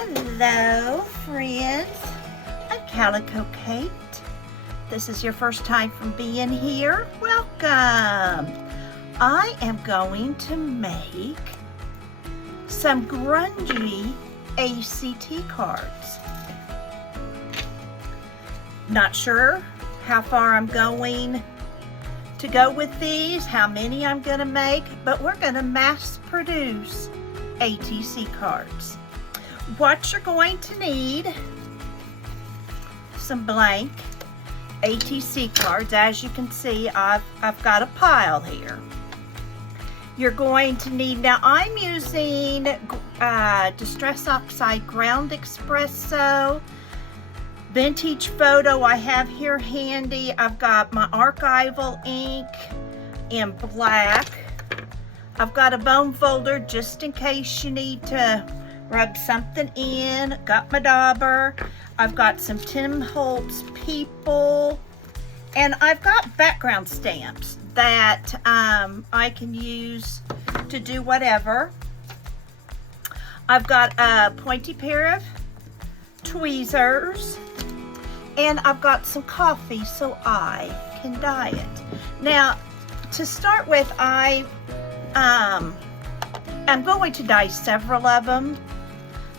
Hello, friends. I'm Calico Kate. This is your first time from being here. Welcome. I am going to make some grungy ACT cards. Not sure how far I'm going to go with these, how many I'm going to make, but we're going to mass produce ATC cards. What you're going to need, some blank ATC cards. As you can see, I've got a pile here. You're going to need, now I'm using Distress Oxide Ground Espresso. Vintage Photo I have here handy. I've got my archival ink in black. I've got a bone folder just in case you need to rub something in. Got my dauber. I've got some Tim Holtz People. And I've got background stamps that I can use to do whatever. I've got a pointy pair of tweezers. And I've got some coffee so I can dye it. Now, to start with, I'm going to dye several of them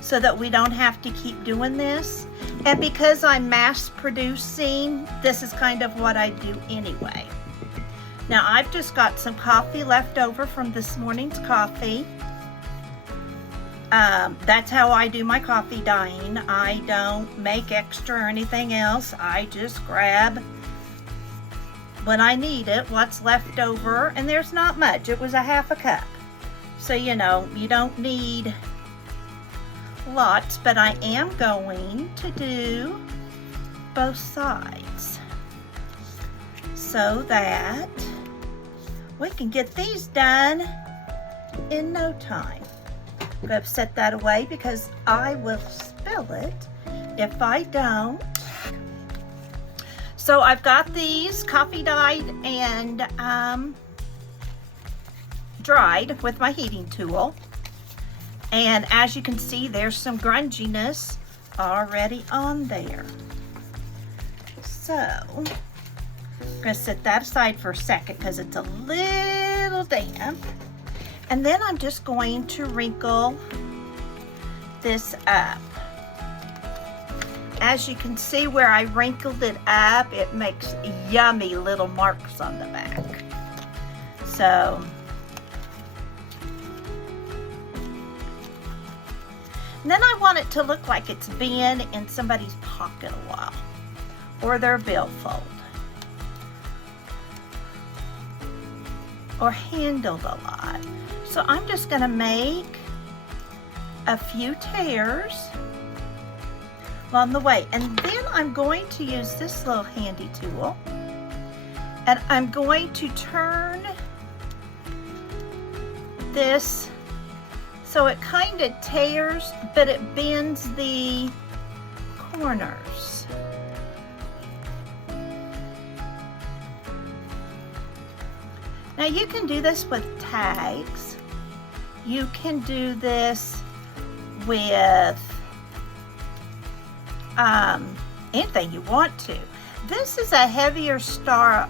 so that we don't have to keep doing this. And because I'm mass producing, this is kind of what I do anyway. Now, I've just got some coffee left over from this morning's coffee. That's how I do my coffee dyeing. I don't make extra or anything else. I just grab when I need it, what's left over, and there's not much. It was a half a cup. So, you know, you don't need lots, but I am going to do both sides so that we can get these done in no time. I'm going to set that away because I will spill it if I don't. So I've got these coffee dyed and dried with my heating tool. And as you can see, there's some grunginess already on there. So I'm going to set that aside for a second because it's a little damp. And then I'm just going to wrinkle this up. As you can see where I wrinkled it up, it makes yummy little marks on the back. So, and then I want it to look like it's been in somebody's pocket a while, or their billfold, or handled a lot. So I'm just going to make a few tears along the way. And then I'm going to use this little handy tool. And I'm going to turn this so it kind of tears, but it bends the corners. Now you can do this with tags. You can do this with anything you want to. This is a heavier stock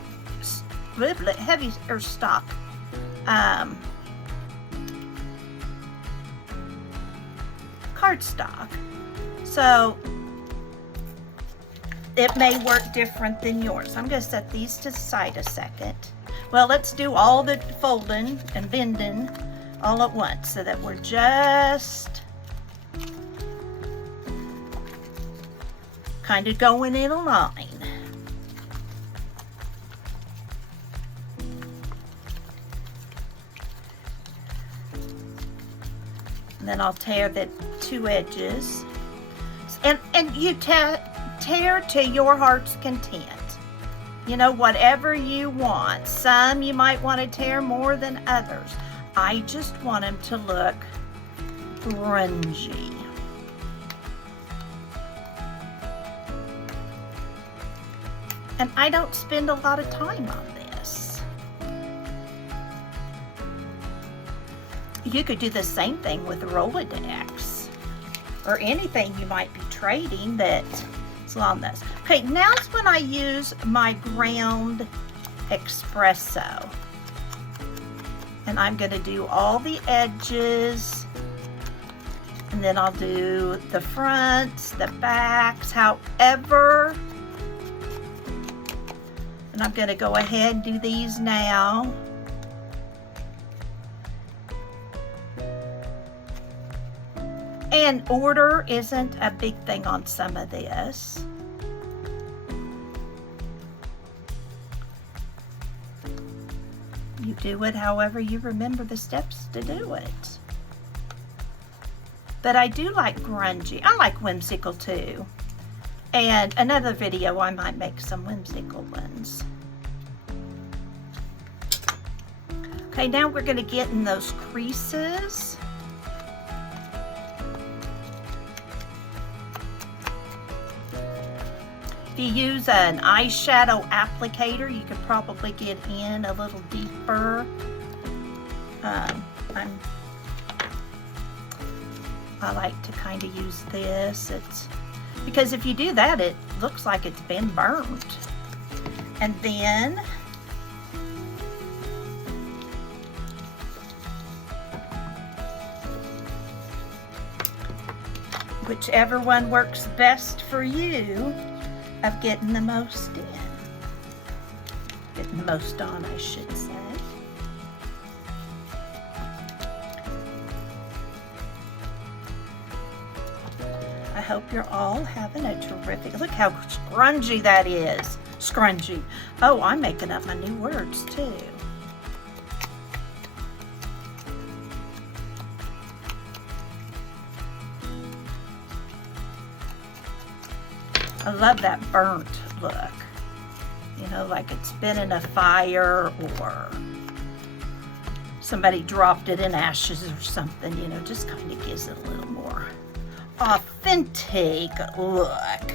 cardstock. So it may work different than yours. I'm going to set these to the side a second. Well, let's do all the folding and bending all at once so that we're just kind of going in a line. And then I'll tear the two edges. And you tear to your heart's content. You know, whatever you want. Some you might want to tear more than others. I just want them to look grungy. And I don't spend a lot of time on this. You could do the same thing with Rolodex or anything you might be trading that's along this. Okay, now's when I use my ground espresso. And I'm going to do all the edges, and then I'll do the fronts, the backs, however. And I'm going to go ahead and do these now. And order isn't a big thing on some of this. You do it however you remember the steps to do it. But I do like grungy. I like whimsical too. And another video I might make some whimsical ones. Okay, now we're going to get in those creases. If you use an eyeshadow applicator, you could probably get in a little deeper. I like to kind of use this. Because if you do that, it looks like it's been burnt. And then whichever one works best for you of getting the most in. Getting the most on, I should say. I hope you're all having a terrific, look how scrungy that is. Scrungy. Oh, I'm making up my new words too. I love that burnt look. You know, like it's been in a fire or somebody dropped it in ashes or something, you know, just kind of gives it a little more authentic look.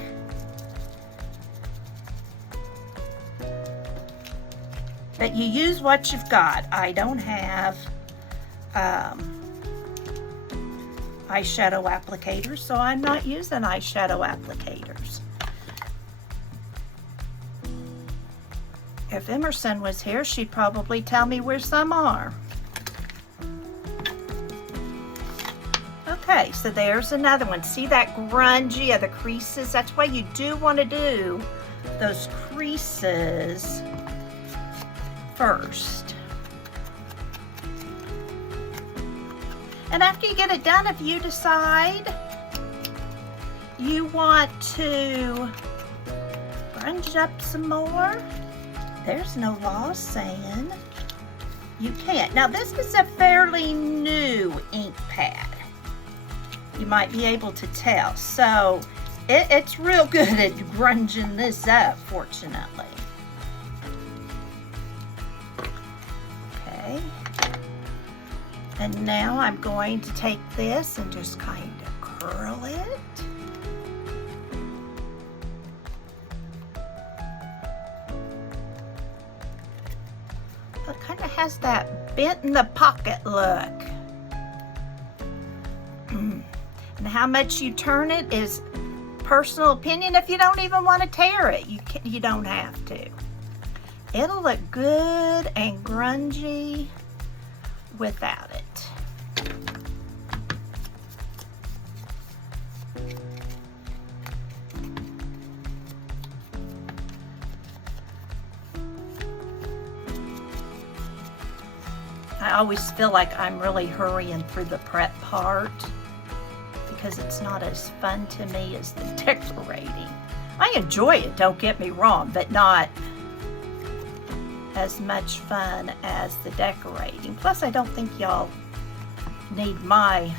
But you use what you've got. I don't have eyeshadow applicators, so I'm not using eyeshadow applicators. If Emerson was here, she'd probably tell me where some are. Okay, so there's another one. See that grungy of the creases? That's why you do want to do those creases first. And after you get it done, if you decide you want to grunge up some more, there's no law saying you can't. Now this is a fairly new ink pad. You might be able to tell. So it's real good at grunging this up, fortunately. Okay. And now I'm going to take this and just kind of curl it. It kind of has that bent in the pocket look. And how much you turn it is personal opinion. If you don't even want to tear it, you don't have to. It'll look good and grungy without it. I always feel like I'm really hurrying through the prep part because it's not as fun to me as the decorating. I enjoy it, don't get me wrong, but not as much fun as the decorating. Plus, I don't think y'all need my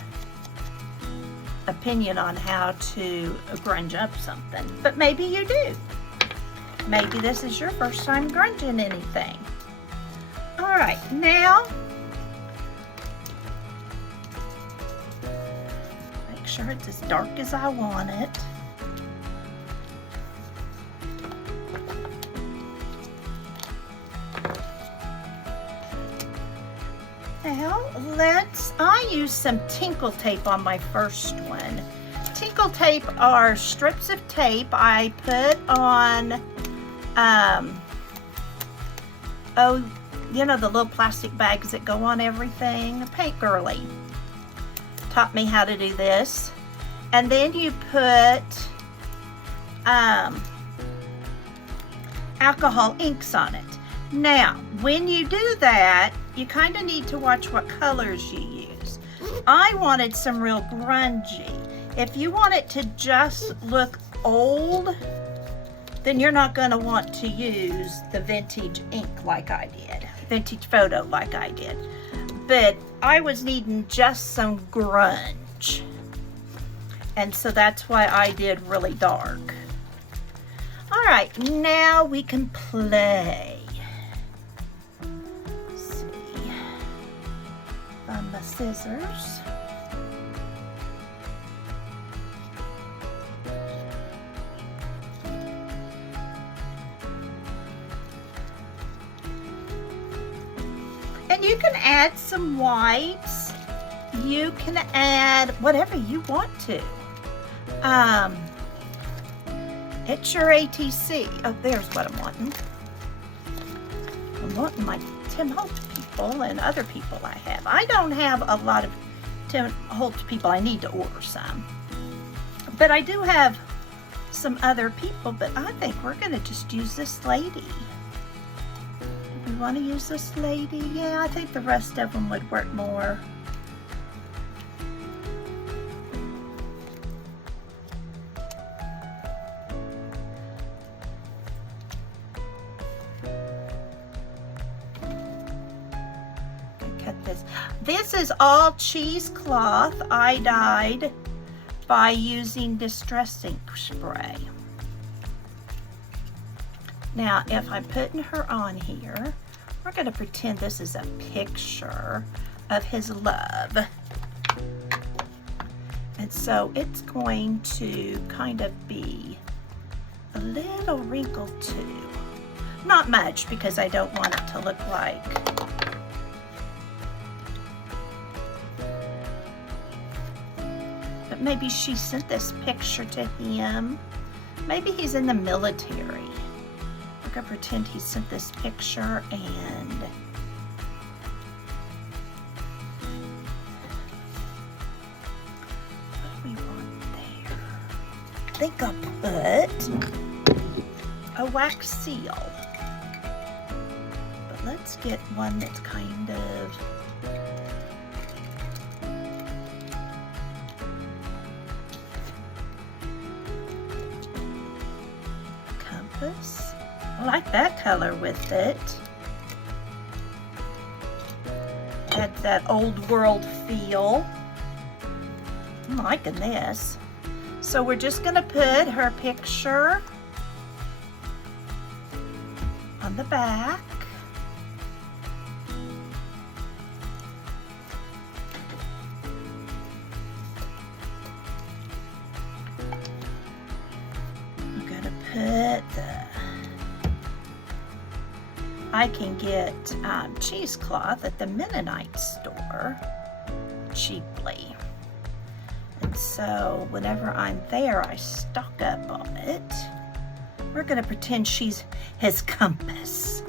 opinion on how to grunge up something, but maybe you do. Maybe this is your first time grunging anything. All right, now make sure it's as dark as I want it. Now I use some tinkle tape on my first one tinkle tape are strips of tape I put on, oh, you know, the little plastic bags that go on everything. A paint girly taught me how to do this. And then you put alcohol inks on it. Now, when you do that, you kind of need to watch what colors you use. I wanted some real grungy. If you want it to just look old, then you're not going to want to use the vintage ink like I did, vintage photo like I did. But I was needing just some grunge. And so that's why I did really dark. All right, now we can play. Let's see. Find my scissors. And you can add some whites. You can add whatever you want to. It's your ATC. Oh, there's what I'm wanting. I'm wanting my Tim Holtz people and other people I have. I don't have a lot of Tim Holtz people. I need to order some. But I do have some other people, but I think we're going to just use this lady. Do we want to use this lady? Yeah, I think the rest of them would work more. This is all cheesecloth I dyed by using Distress Ink spray. Now, if I'm putting her on here, we're going to pretend this is a picture of his love. And so it's going to kind of be a little wrinkled too. Not much, because I don't want it to look like maybe she sent this picture to him. Maybe he's in the military. We're gonna pretend he sent this picture, and what do we want there? I think I'll put a wax seal. But let's get one that's kind of I like that color with it. Adds that old world feel. I'm liking this. So we're just going to put her picture on the back. We're going to put the I can get cheesecloth at the Mennonite store cheaply. And so whenever I'm there, I stock up on it. We're going to pretend she's his compass.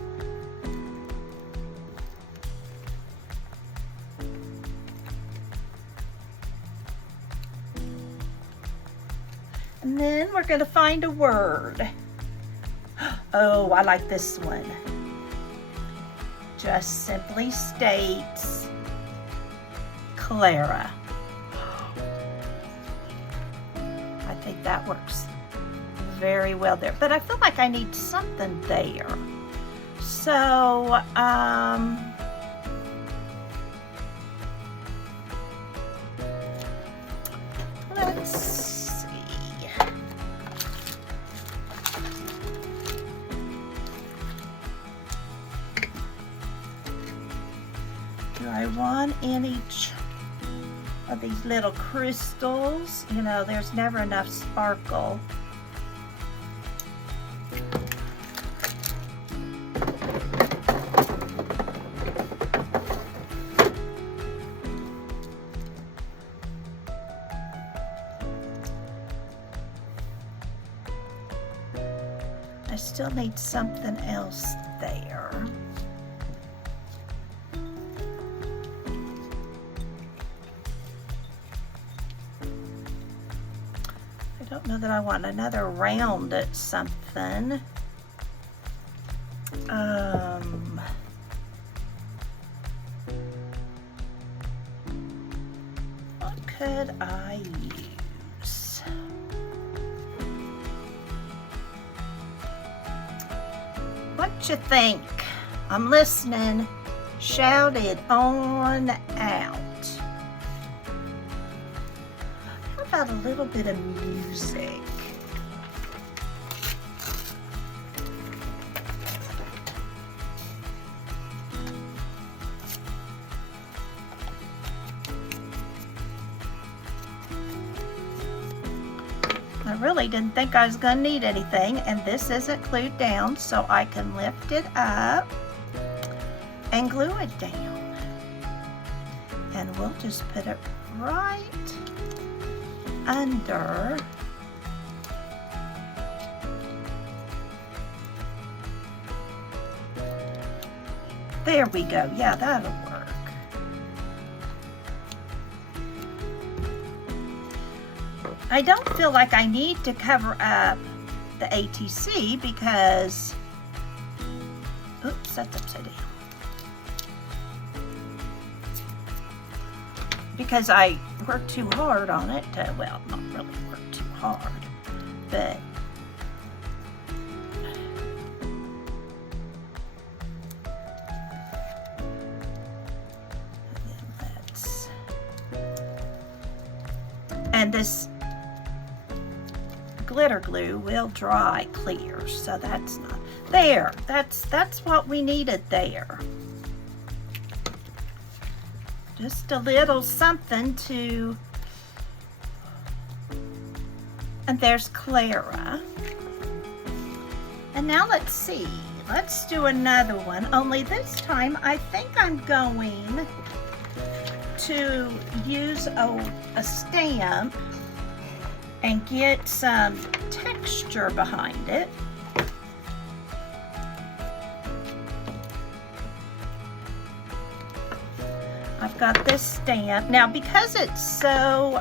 And then we're going to find a word. Oh, I like this one. Just simply states Clara. I think that works very well there, but I feel like I need something there. So, let's see. Do I want any of these little crystals? You know, there's never enough sparkle. I still need something else there. I don't know that I want another round at something. What could I use? What you think? I'm listening. Shout it on out. How about a little bit of music? I really didn't think I was going to need anything, and this isn't glued down, so I can lift it up and glue it down. And we'll just put it right under. There we go. Yeah, that'll work. I don't feel like I need to cover up the ATC because, oops, that's upside down. Because I worked too hard on it. Well, not really worked too hard, but and this glitter glue will dry clear, so that's not there. That's what we needed there. Just a little something to, and there's Clara. And now let's see, let's do another one, only this time I think I'm going to use a stamp and get some texture behind it. I've got this stamp. Now because it's so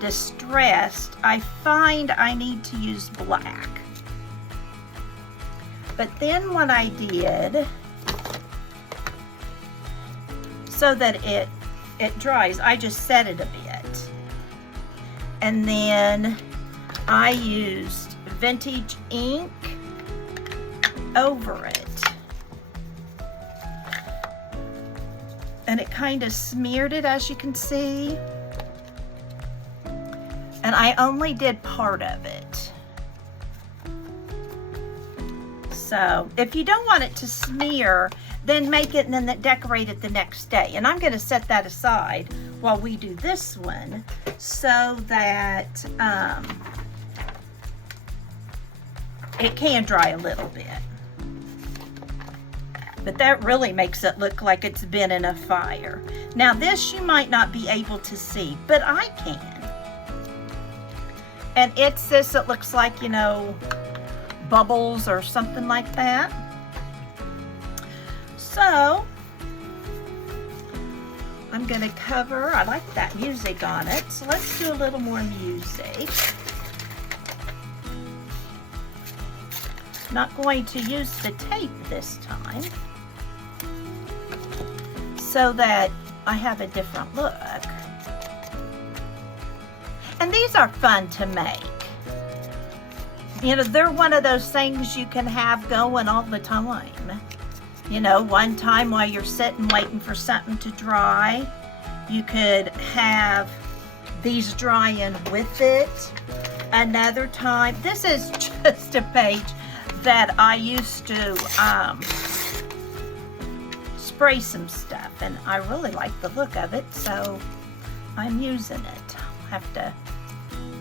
distressed, I find I need to use black. But then what I did, so that it dries, I just set it a bit. And then I used vintage ink over it. And it kind of smeared it, as you can see. And I only did part of it. So if you don't want it to smear, then make it and then decorate it the next day. And I'm going to set that aside while we do this one so that it can dry a little bit. But that really makes it look like it's been in a fire. Now this you might not be able to see, but I can. And it's this, it looks like, you know, bubbles or something like that. So I'm going to cover, I like that music on it, so let's do a little more music. Not going to use the tape this time, so that I have a different look. And these are fun to make. You know, they're one of those things you can have going all the time. You know, one time while you're sitting waiting for something to dry, you could have these drying with it. Another time, this is just a page that I used to spray some stuff, and I really like the look of it, so I'm using it.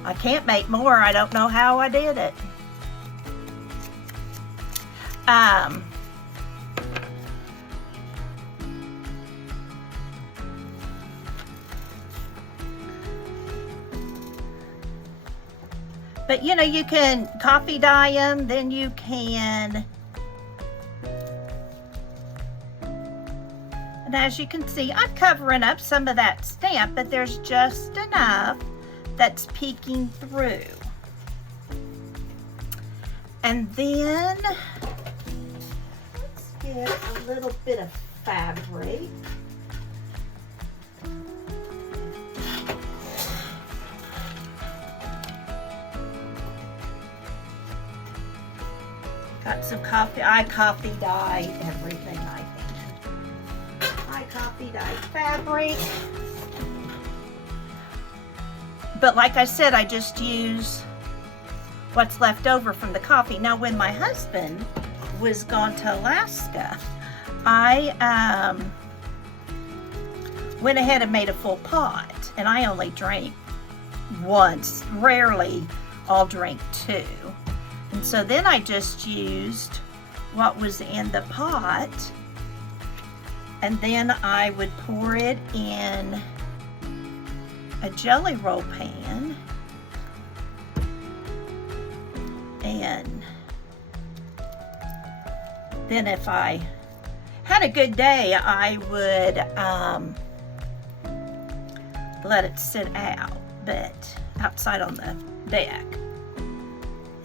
I can't make more. I don't know how I did it. But you know, you can coffee dye them, then you can, and as you can see, I'm covering up some of that stamp, but there's just enough that's peeking through. And then, let's get a little bit of fabric. Got some coffee. I coffee dye everything I can. I coffee dye fabric. But like I said, I just use what's left over from the coffee. Now, when my husband was gone to Alaska, I went ahead and made a full pot, and I only drank once. Rarely I'll drink two. And so then I just used what was in the pot, and then I would pour it in a jelly roll pan, and then if I had a good day, I would let it sit out, but outside on the deck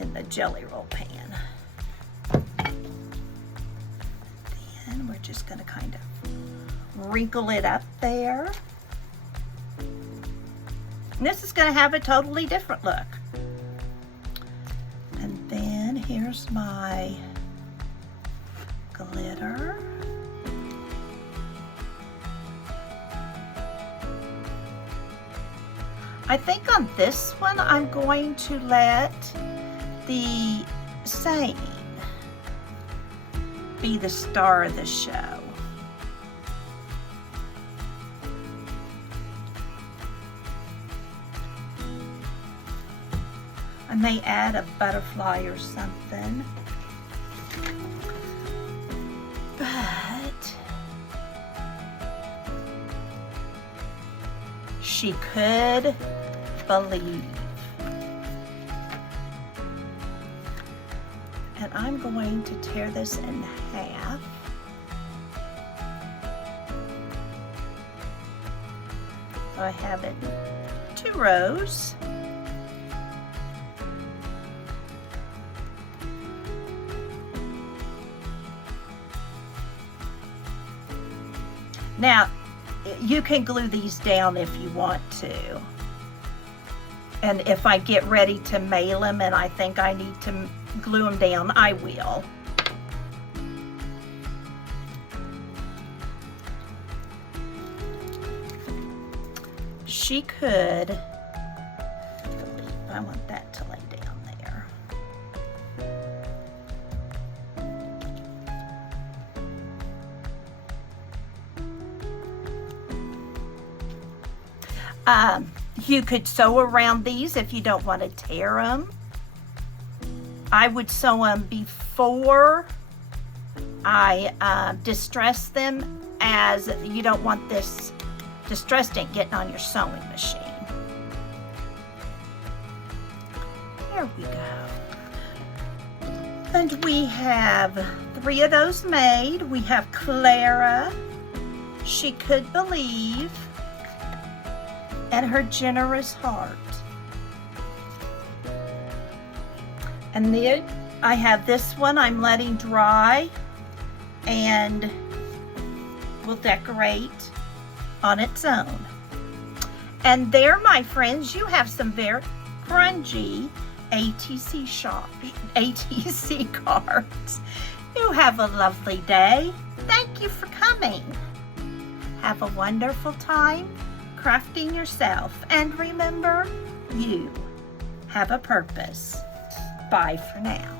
in the jelly roll pan. Then we're just going to kind of wrinkle it up there. And this is going to have a totally different look. And then here's my glitter. I think on this one I'm going to let the saying be the star of the show. I may add a butterfly or something, but she could believe. And I'm going to tear this in half. So I have it 2 rows. Now, you can glue these down if you want to. And if I get ready to mail them and I think I need to glue them down, I will. She could, I want that to lay down there. You could sew around these if you don't want to tear them. I would sew them before I distress them, as you don't want this distress ink getting on your sewing machine. There we go. And we have 3 of those made. We have Clara, She Could Believe, and Her Generous Heart. And then I have this one I'm letting dry and will decorate on its own. And there, my friends, you have some very grungy ATC cards. You have a lovely day. Thank you for coming. Have a wonderful time crafting yourself. And remember, you have a purpose. Bye for now.